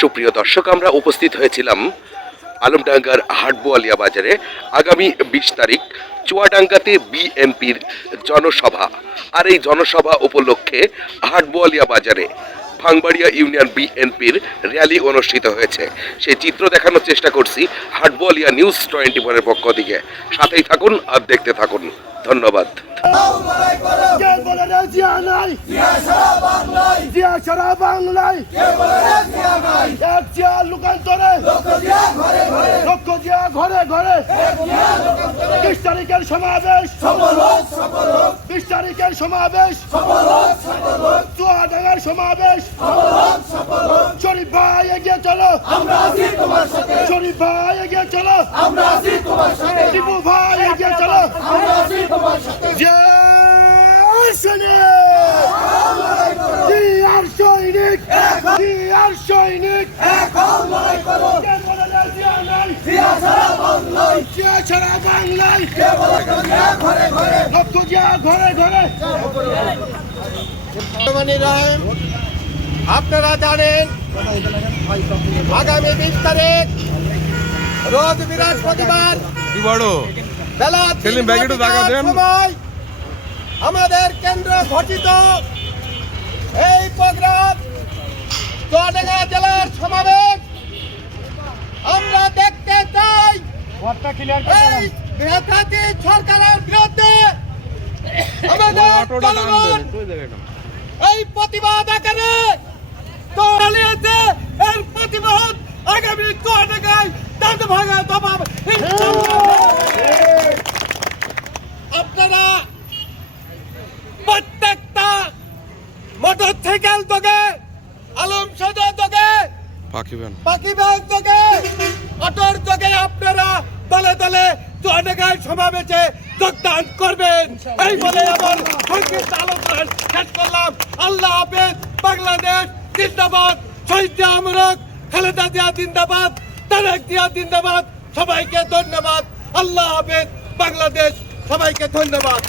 সুপ্রিয় দর্শক, আমরা উপস্থিত হয়েছিলাম আলমডাঙ্গার হাটবোয়ালিয়া বাজারে। আগামী 20 তারিখ চুয়াডাঙ্গাতে বিএনপির জনসভা, আর এই জনসভা উপলক্ষে হাটবোয়ালিয়া বাজারে ভাঙবাড়িয়া ইউনিয়ন বিএনপির র্যালি অনুষ্ঠিত হয়েছে। সেই চিত্র দেখানোর চেষ্টা করছি হাটবোয়ালিয়া নিউজ 24 এর পক্ষ থেকে। সাথেই থাকুন আর দেখতে থাকুন। ধন্যবাদ। চুয়াডাঙ্গার সমাবেশ, শরীফ ভাই এগিয়ে চলো, শরীফ ভাই এগিয়ে চলো, টিপু ভাই এগিয়ে চলো। সৈনিক সৈনিক ছাড়া বাংলায় ঘরে ঘরে। আপনারা জানেন আগামী 20 তারিখ রোজ বৃহস্পতিবার বেলা 3টার সময় আমাদের কেন্দ্র ঘোষিত এই প্রোগ্রাম চুয়াডাঙ্গা জেলার সমাবেশ আমরা দেখতে চাই। এই বেকাতি সরকারের বিরুদ্ধে আমাদের জনগণ এই প্রতিবাদ আকারে চালিয়েছে। এর প্রতিবাদ আগামী চুয়াডাঙ্গায় দাঁত ভাঙা জবাব আপনারা প্রত্যেকটা মোটর সাইকেল থেকে, আলম সদর থেকে, পাখি ব্যাগ থেকে, অটোর থেকে আপনারা দলে দলে চুয়াডাঙ্গায় সমাবেশে যোগদান করবেন। এই বলে আমার সংক্ষিপ্ত আলোচনা শেষ করলাম। আল্লাহ হাফেজ। বাংলাদেশ জিন্দাবাদ। শহীদ আমরক খালেদা জিয়া জিন্দাবাদ। তারেক জিয়া জিন্দাবাদ। সবাইকে ধন্যবাদ। আল্লাহ হাফেজ। বাংলাদেশ। সবাইকে ধন্যবাদ।